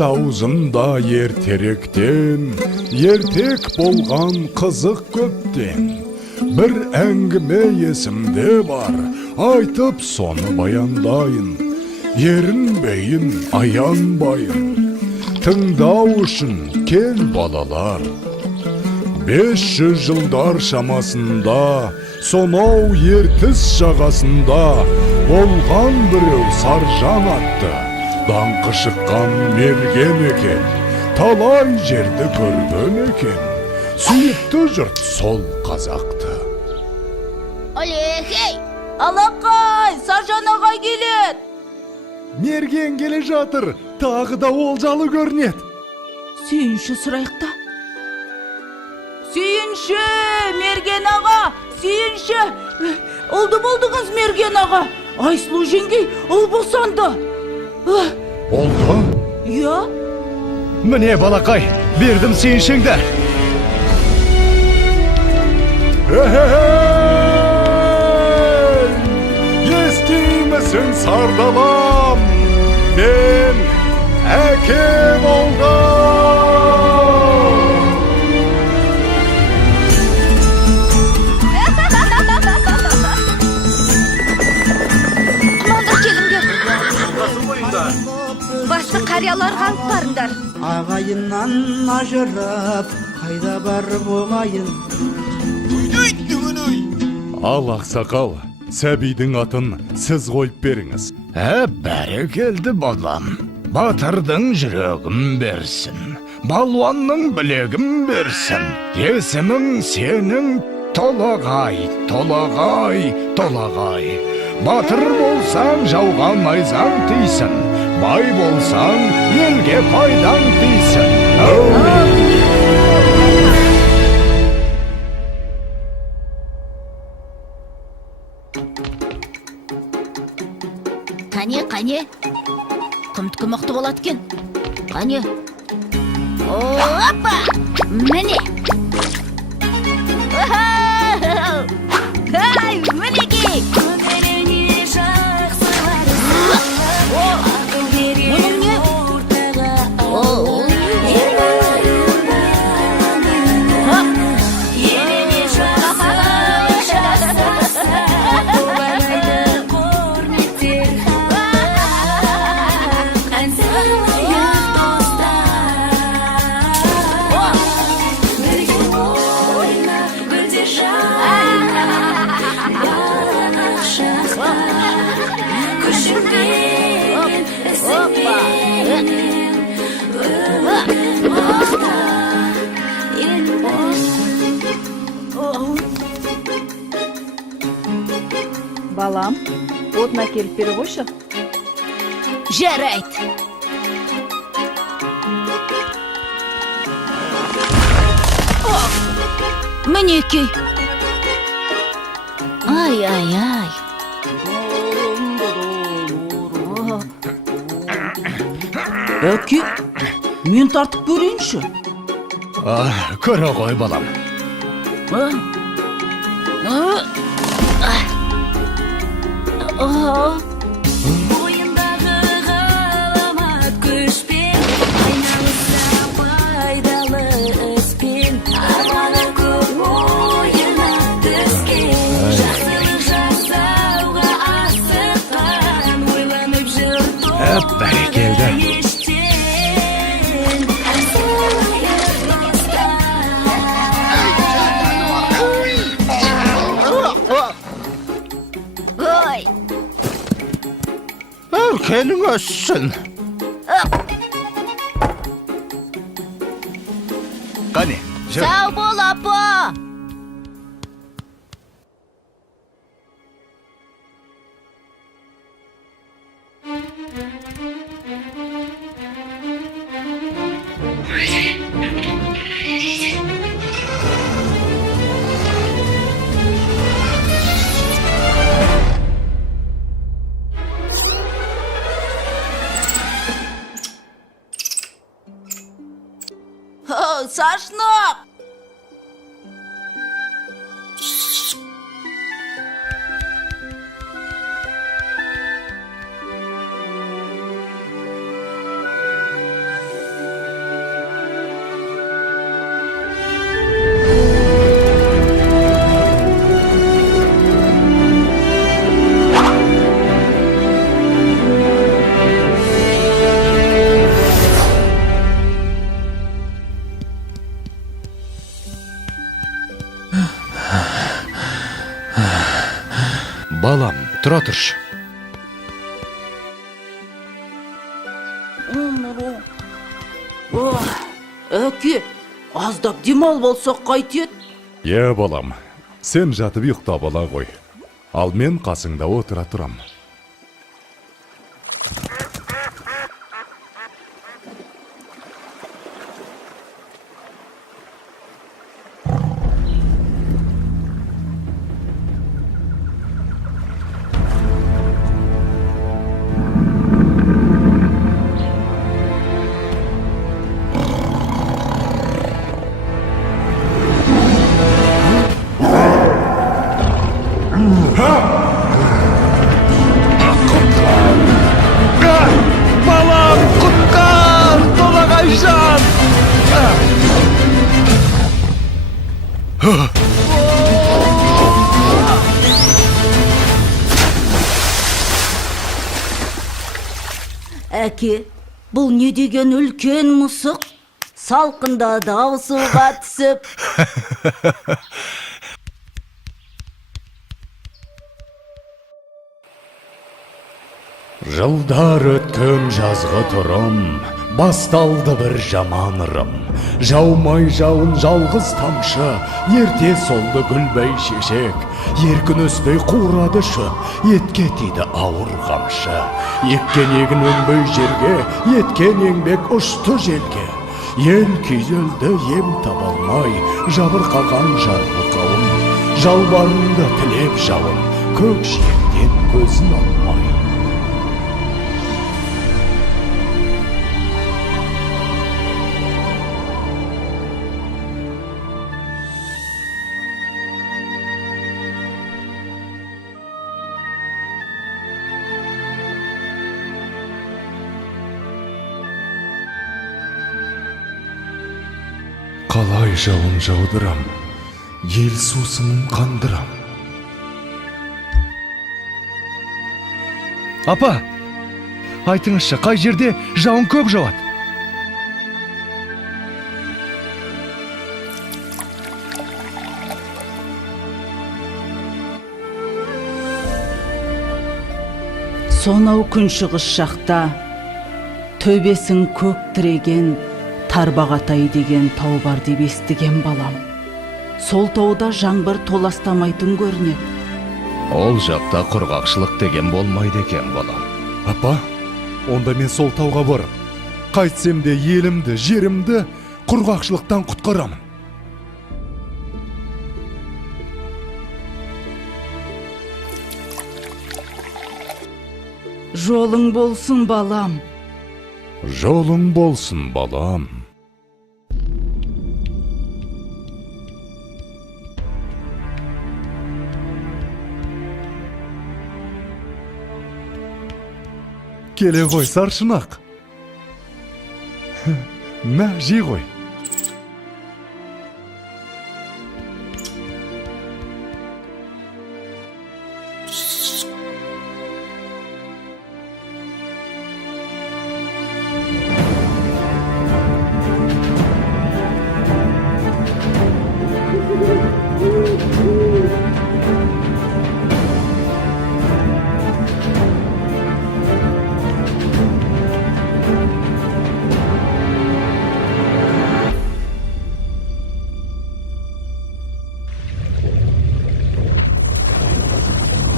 ел аузында ертеректен, ертек болған қызық көптен. Бір әңгіме есімде бар, айтып соны баяндайын. Ерінбейін, аянбайын, тыңдау үшін кел балалар. 500 жылдар шамасында, сонау ертіс жағасында болған біреу Саржан атты. Даңқы шыққан мерген екен, талай жерді көрген екен. Сүйікті жұрт сол қазақты. Алехей! Алақай! Саржан ағай келеді! Мерген келе жатыр, тағы да олжалы көрінеді. Сүйінші сұрайықта. Сүйінші! Мерген аға! Сүйінші! Ұлды болдыңыз, Мерген аға! Айсұлу жеңгей ұл босанды. Олды? Иә? Міне балақай, бердім сүйіншіңді. Естимісің сардалам, мен әке болдым. Маңда келіңдер. Басты қарияларға алып барыңдар. Ағайыннан ажырап, қайда барып оңайын. Ал ақсақал, сәбидің атын сіз қойып беріңіз. Бәрекелді балам. Батырдың жүрегін берсін, балуанның білегін берсін. Есімің сенің Толағай, Толағай, Толағай. Батыр болсаң жауға найзаң тисін, бай болсаң елге пайдаң тисін. Қане, құмтқы мықты болады кен. Қане. Опа! Міне! Ай, мінекей! Мұның не? Балам, отына келіп бері қойшы. Жарайды. Мінекей. Ай. Әке, мен тартып көрейінші. Көре ғой балам. Бойындағы ғаламат күшпен, айналыса пайдалы іспен, арманы көп ойына түскен, жақсылық жасауға асыққан, ойланып жүр Бәрекелді. Өркенің өссін. Қане, жүр. Сау бол, апа! Сашнақ! Балам, тұра тұршы. Әке, аздап демал болсақ қайтет. Балам, сен жатып ұйықтап ала ғой. Ал мен қасыңда отыра тұрам. Балам, құтқар! Толағайжан! Әке, бұл не деген үлкен мысық? Салқында дауысуға түсіп. Жылдар өткен жазғы тұрым, басталды бір жаман ырым. Жаумай жауын жалғыз тамшы, ерте солды гүлбей шешек. Еркін өспей қурады шөп, етке тиді ауыр қамшы. Еккен егін өнбей жерге, еткен еңбек ұшты желге. Ел күйзелді ем табалмай, жабырқаған жарғы қауым. Жалбарынды тілеп жауын, көк жиектен көзін алмай. Қалай жауын жаудырам, ел сусынын қандырам. Апа, айтыңызшы, қай жерде жауын көп жауады? Сонау күншығыс жақта төбесін көк тіреген Тарбағатай деген тау бар деп естіген балам. Сол тауда жаңбыр толастамайтын көрінеді. Ол жақта құрғақшылық деген болмайды екен, балам. Апа, онда мен сол тауға барып, қайтсем де елімді, жерімді құрғақшылықтан құтқарамын. Жолың болсын, балам. Жолың болсын, балам. Келе ғой, саршынақ. Мә, жей ғой.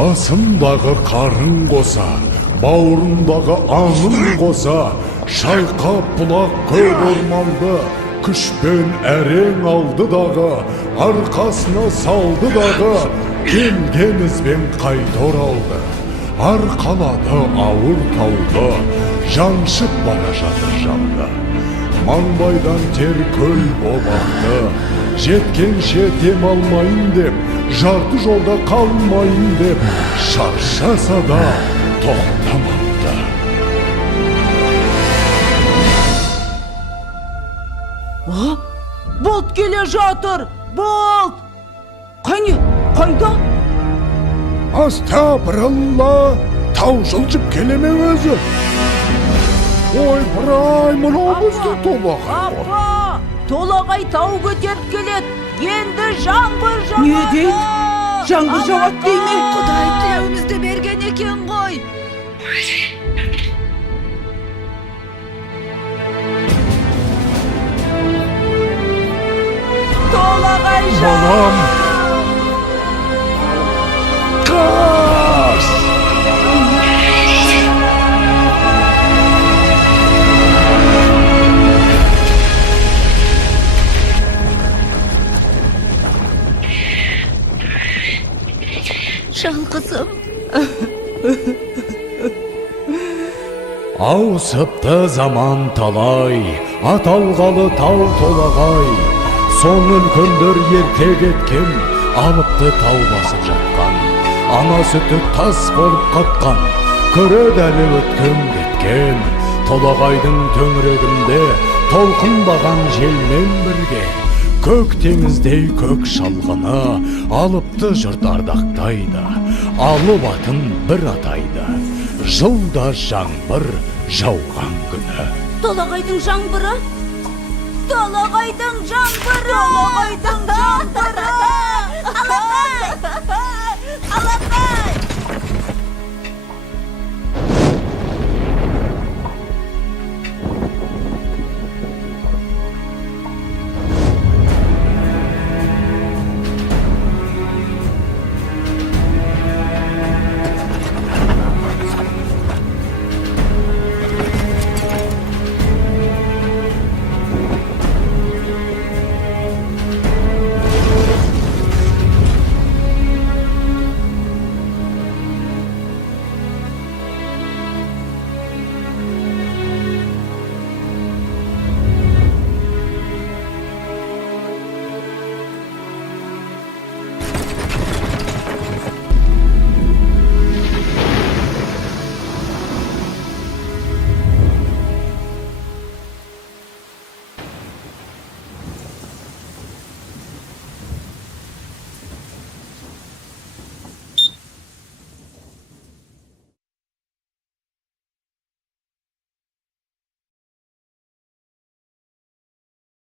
Басындағы қарын қоса, бауырындағы аңын қоса, шайқап бұлақ көк орманды, күшпен әрең алды дағы, арқасына салды дағы, келген ізбен қайта оралды. Арқалады ауыр тауды, жаншып бара жатыр жанды. Маңбайдан тер көл болақты, жеткенше дем алмайын деп, жарты жолда қалмайын деп, шаршаса да тоқтамапты. Болт келе жатыр, болт! Қане, қайда? Астапыралла, тау жылжып келеме өзі. Ой, бұрай, мұнамызды толағай. Апа, толағай тау көтеріп келеді. Енді жаңбыр жауады. Не дейді? жаңбыр жауат дейме? Құдай тілеуімізді берген екен ғой. Толағайжан! Балам! Қаш! Жан қызым. Ауысыпты заман талай, аталғалы тау толағай. Соң үлкендер ерте кеткен, алыпты тау басып жатқан. Ана сүті тас болып қатқан, көреді өткен кеткен. Толағайдың төңірегінде толқынбаған желмен бірге. Көк теңіздей көк шалғыны алыпты жұрт ардақтайды. Алып атын бір атайды, жылда жаңбыр жауған күні. Толағайдың жаңбыры! Толағайдың жаңбыры! Толағайдың жаңбыры!